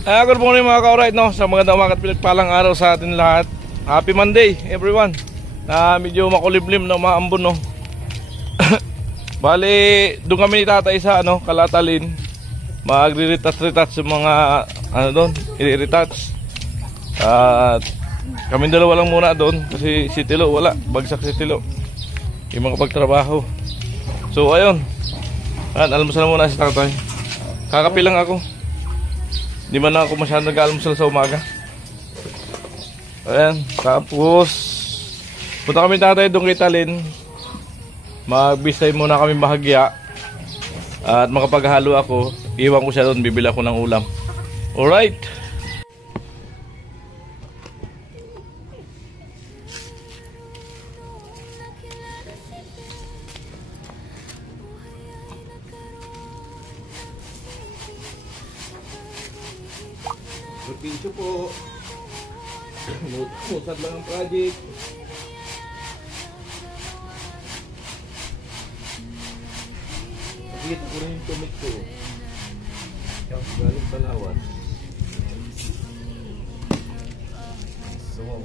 Good morning mga ka-alright, no? Sa magandang umagat pinagpalang araw sa atin lahat. Happy Monday everyone. Medyo makulimlim na maambon, no? Bali, doon kami ni tatay sa Kalatalin. Magre-retouch yung mga doon, i-retouch. At kami dalawa lang muna doon kasi si Tilo wala, bagsak si Tilo. Yung mga pagtrabaho. So ayun. Almusal muna si tatay. Kakapi lang ako. Di man ako masyadong nag-almusal sa umaga. Ayan, tapos punta kami tatay doon kay Talin. Mag-bistay muna kami bahagya. At makapaghalo ako, iwan ko siya doon, bibili ako ng ulam. Alright. Picture po. Musad lang ang project. Nakita ko rin yung tumit ko. Kaya galing Palawan. Sumaw.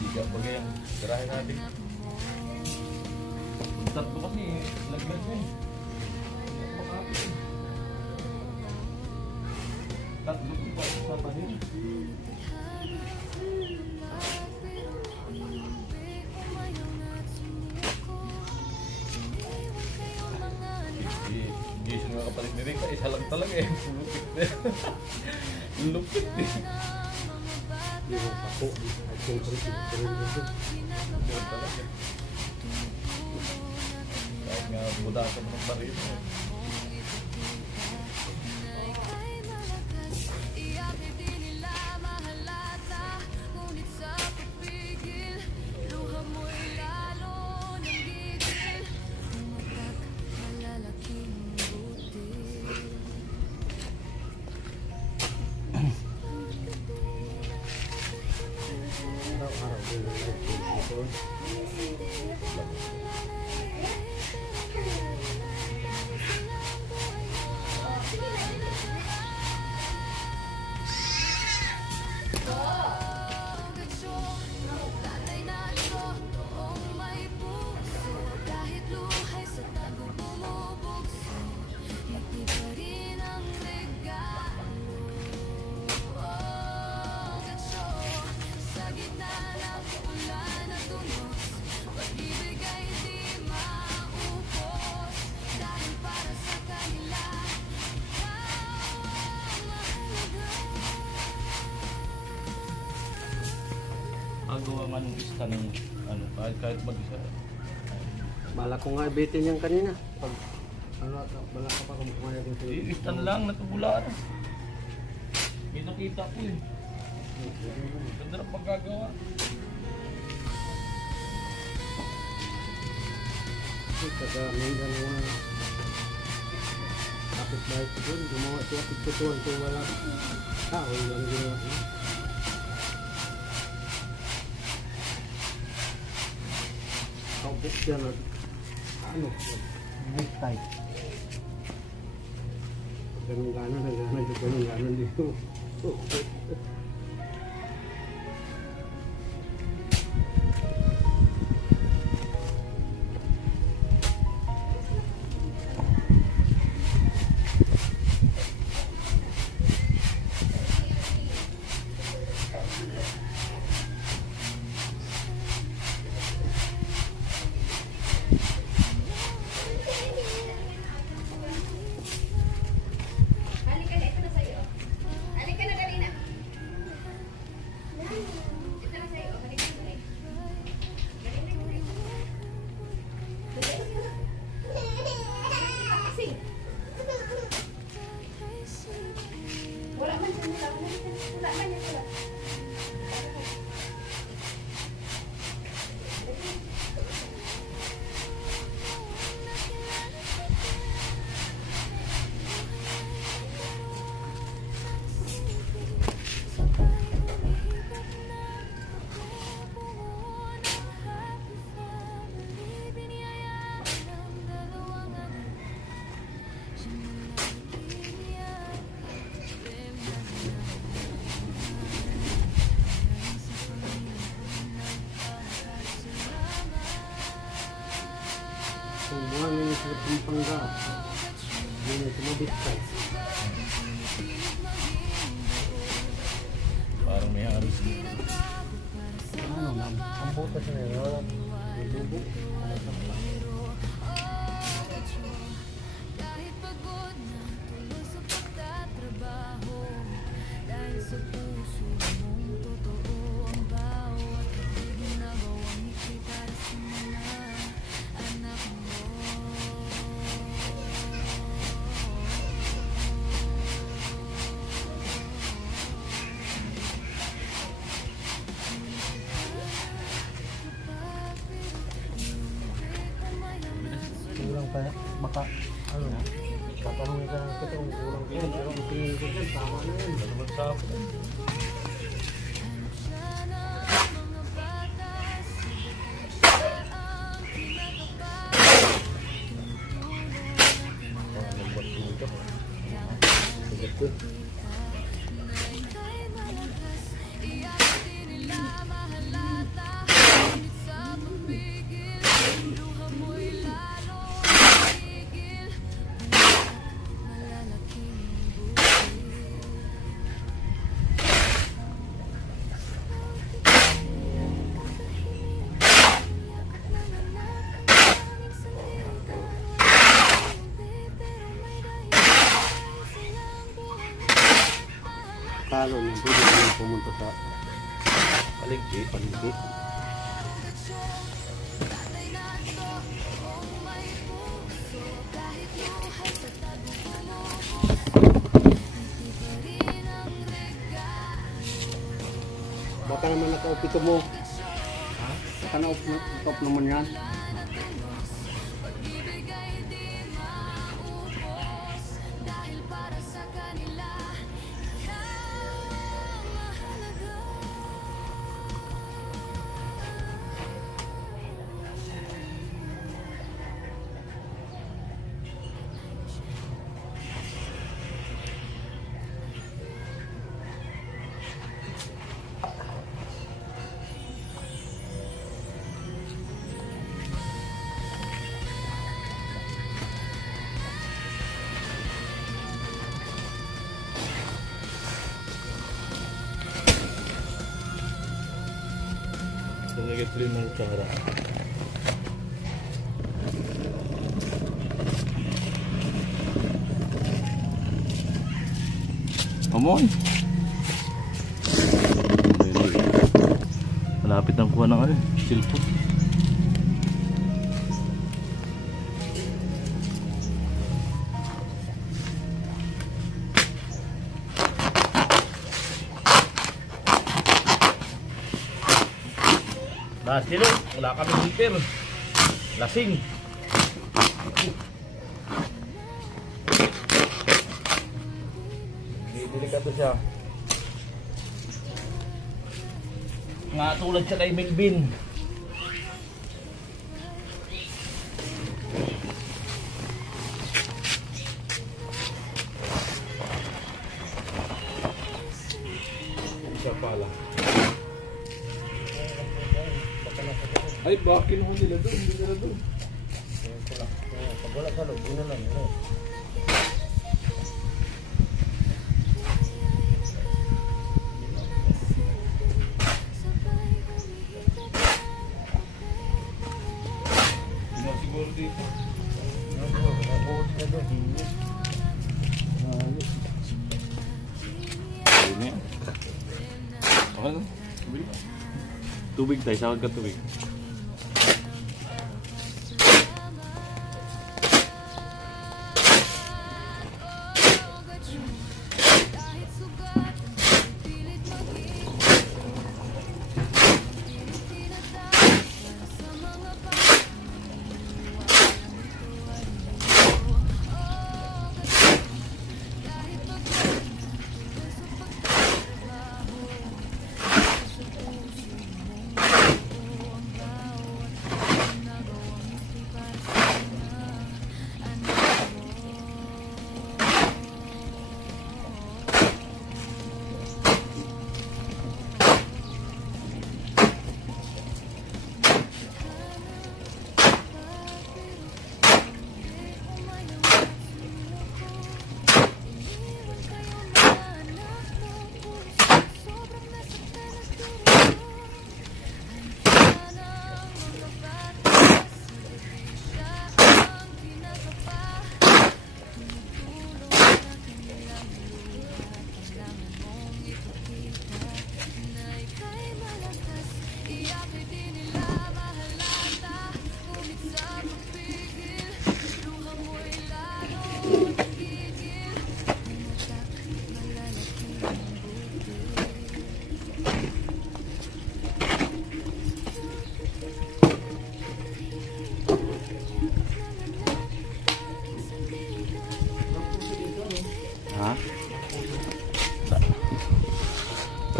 Tiga bagay ang tirahin natin. Puntat ko kasi laglag ko eh. Tatlo ko pa sa pahin. Jason nga kapalit ni Rick, isa lang talaga eh. Lupit eh. Lupit eh. Yung ako, ay siyempre sinipin talaga. Kahit nga budasan ng baril eh. Gawa man ng isa ng kahit mag-isa. Bala ko nga ibitin yan kanina. Pag bala ka pa kung kumaya din sa'yo. Istan lang, natubulaan. May nakita ko eh. Ganda na pagkagawa. Kaya may gano'n kapit bahay ko doon. Gumawa ito at itutuan ito wala. Wala lang ginawa. Kaupok siya na night tight. Ganun ganon dito. Wala man siya nila. Kung mga nila sa Pampanga, hindi na sumabit ka. Parang may aris. Ano ma'am? Ang butas na yun. Lubo. Kurang pa, baka, ano, tatanungin ka lang kita kung kurang pa yun, pero ang tingin ko dyan, tama na yun. Ano ba sa ako? Talo niya, pwede kami pumunta sa Palengke. palengke. Baka naman naka-upito mo. Ha? Baka na-up naman yan. Nag-play mo sa harap. Amoy! Malapit ng kuha ng ano, silpot. Sino? Wala kami filter. Lasing. Delikado siya. Nga tulad siya kay Melvin. Siya pala. Ay, bakit mo nila doon? Hindi nila doon. Pag wala sa loob, yun na lang. Hindi na siguro dito. Nabuhot na doon. Ayun na yan. Okay na. Tubig tayo. Sawag ka tubig.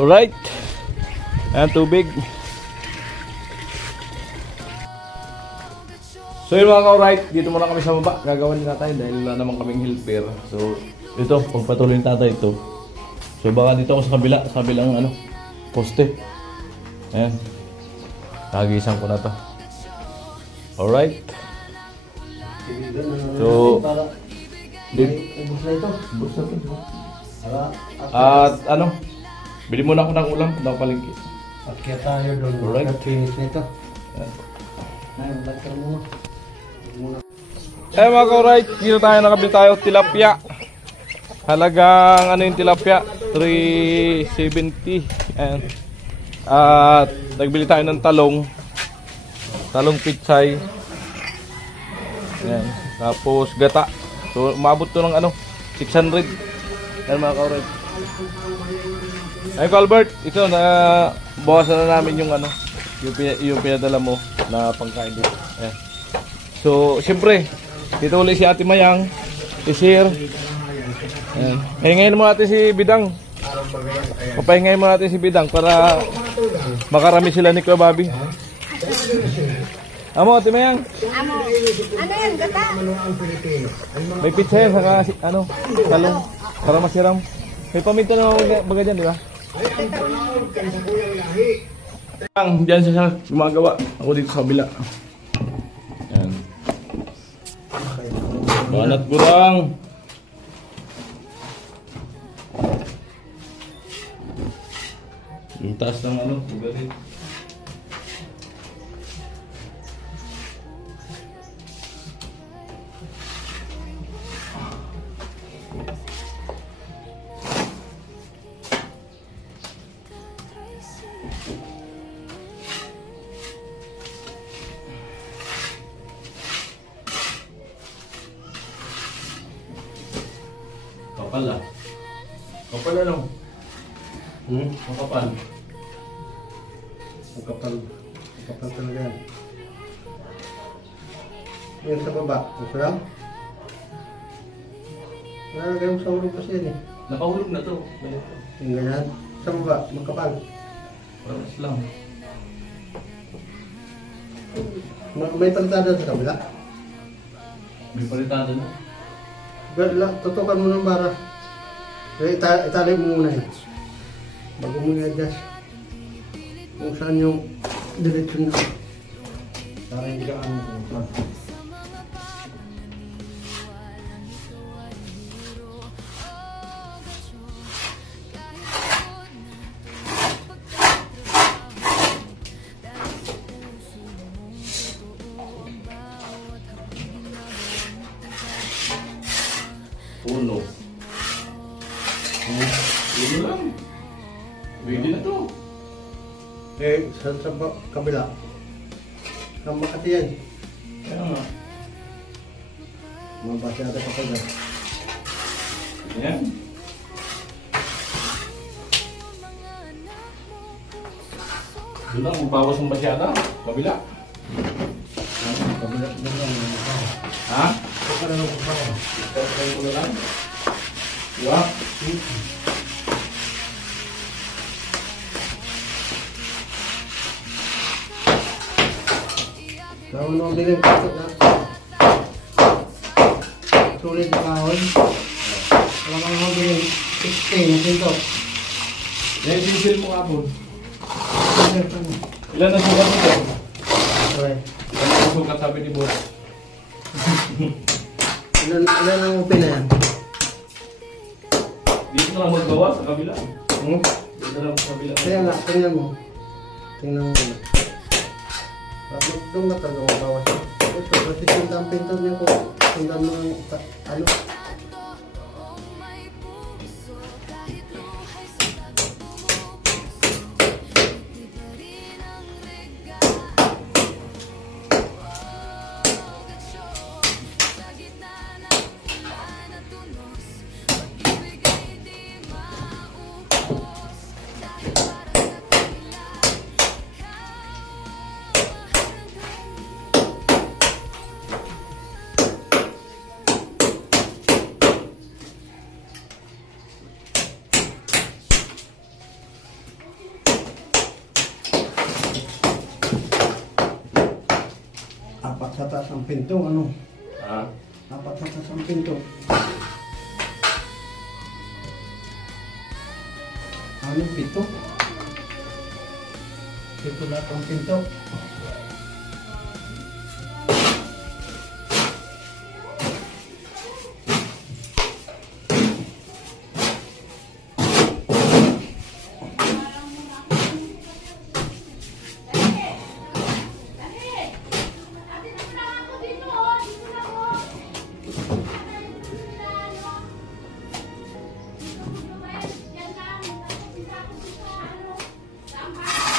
Alright. Ayan, tubig. So yun mga ka-alright, dito muna kami sa baba. Gagawan din natin dahil wala naman kaming helper. So ito, pagpatuloy ng tatay ito. So baka dito ako sa kabilang ano, poste. Ayan. Nagisan ko na to. Alright. So Ubus na ito. ubos na to. At ano, bili muna ako ng ulam, ng palengke. At kaya tayo doon. Alright. Finish na ito. Ayan. Ay, bakit mo? Eh mga ka-alright, dito tayo nakabili tayo tilapia. Halagang ano yung tilapia? 370. Ayan. At nagbili tayo ng talong. Talong pitsay. Ayan. Tapos gata. So umabot to ng ano, 600. Ayan mga ka-alright. Ayun Albert, ito na bawasan na namin yung ano, yung pinadala mo na pangkain dito. Ayan. So, siyempre, dito ulit si Ate Mayang, si Sir. Ayan. Hingayin mo natin si Bidang. Papahingayin mo natin si Bidang para makarami sila ni Kuya Bobby. Amo, Ate Mayang. Amo. Ano yan, gata? May pizza yan, saka ano, talong, para masiram. May paminta na baga dyan, di ba? Diyan siya gumagawa. Ako dito sa kabila. Ayan. Banat gurang. Yung taas ng ano, ugalit. Kapal ah. Kapal ano? Makapal. Kapal. Kapal talaga yan. Yan sa baba. Ito lang. Nalagay mo sa ulong kasi yan eh. Nakahulog na to. Yung ganyan. Sa baba. Magkapal. Paras lang. May palitada sa kabila. May palitada na. Tutukan mo ng bara. Itali mo muna eh. Bago mo i-adjust. Kung saan yung diretsyon na. Para hindi ka ano kung saan. Puno. Puno lang. Pwede na to. Sa kabila. Tama kasi yan. Kaya nga. Mabasa natin pa kaya. Ayan. Doon lang, magbawas ang masyada. Kabila. Kabila na lang. Ha? Ito na lang kung saan. Ito ko na lang. Diba? Gawin mo bilhin ko na. Sulit na kahoy. Wala kang mga bilhin. 16 na pinto. Yan, sisil mo nga po. Ilan na sukat nito? Okay. Ilan na sukat sabi ni Boss? Ilan ang open na yan? Dito na lang magbawa sa kabila. Hmm? Dito na lang sa kabila. Kaya nga, tingnan mo. Tingnan mo. Tapos doon na talaga mabawas. Ito, kasi sundan pinto niya ko. Sundan mo ang ano. sa taas ang pinto, ano? Ha? Apat sa taas ang pinto. Ano, pito? Pito lahat ang pinto.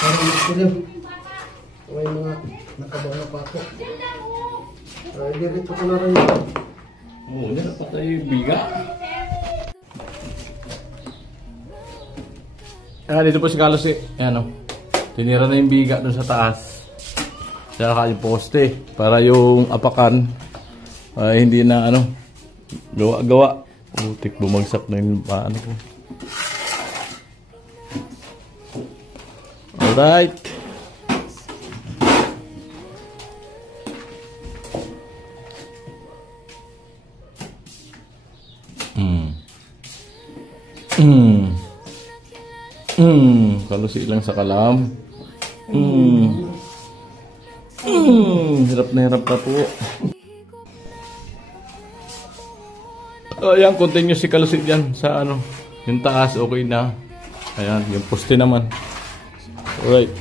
Parang magsilim. May mga nakabang na pako. Ay, dirito ko na rin yun. Oo, hindi na patay biga. Dito po si Carlos eh. Ayan o. Tinira na yung biga dun sa taas. Saka yung poste. Para yung apakan ay hindi na ano gawa-gawa. Utik, bumagsak na yung paano ko. Alright. Kalusi lang sa kalam. Hirap na po. Ayan, continue si kalusi dyan sa ano. Yung taas, okay na. Ayan, yung poste naman. Alright.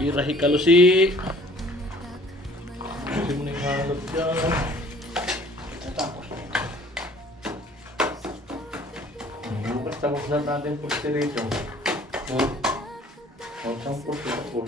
Birahi kalusi. Kasi mo na yung halot dyan. Bukas tapos na natin po dito. Sampul po.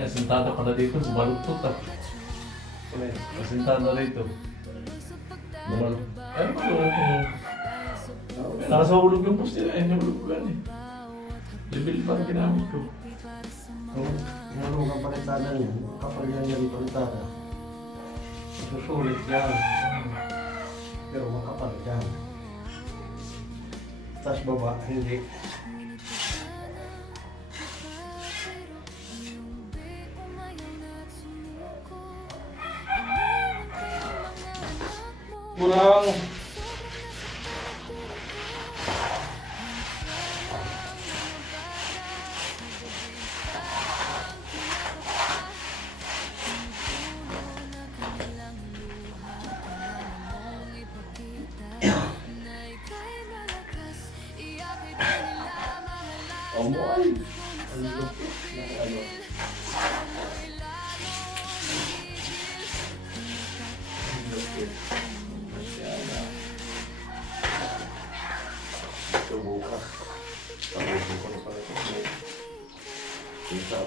Asentada ka na dito, bumaluktot ah. Asentada dito. Bumaluktot. Ay, maluktot. Nasa hulog yung poste na yun, hulog ko gan eh. Libil pa ang ginamit ko. Meron kang palitada niya, kapag yan yung palitada. Susulit yan. Pero makapal yan. Tapos baba, hindi. Kurang. Omoy. Bukas. Tapusin ko na pala ito. Isa.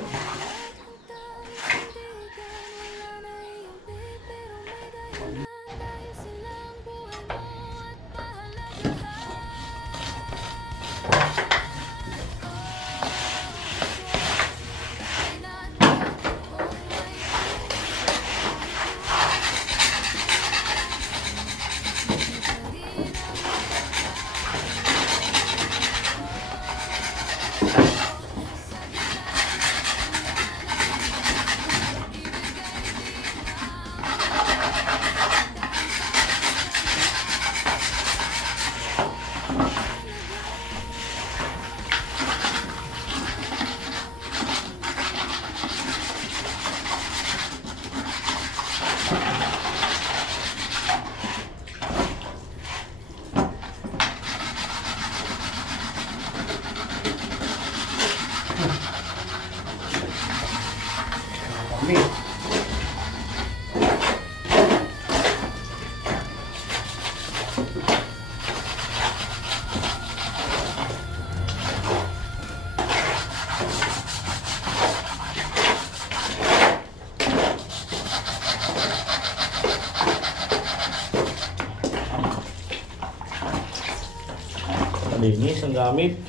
Linis ang gamit.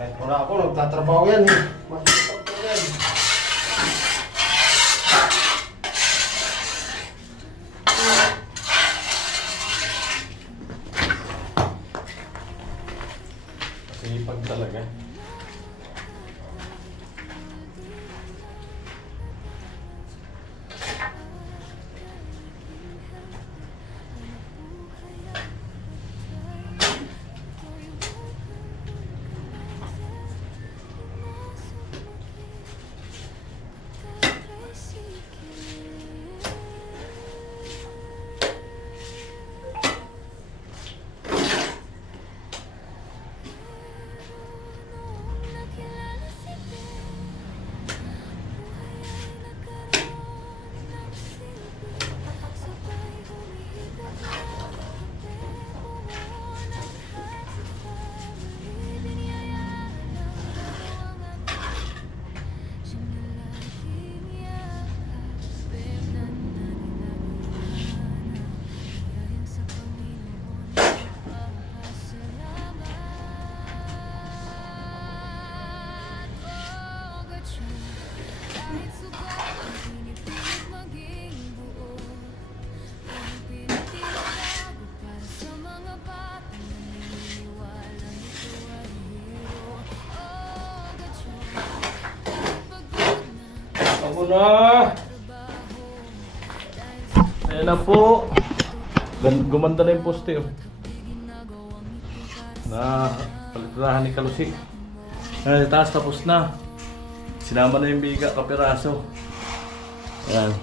Kahit wala ako, nagtatrabaho yan eh. Masipag ko yan. Sipag talaga. Ako na! Ayan na po. Gumanda na yung poste. Oh. Na palitrahan ni Kalusi. Ayan, taas tapos na. Sinama na yung biga kapiraso. Ayan.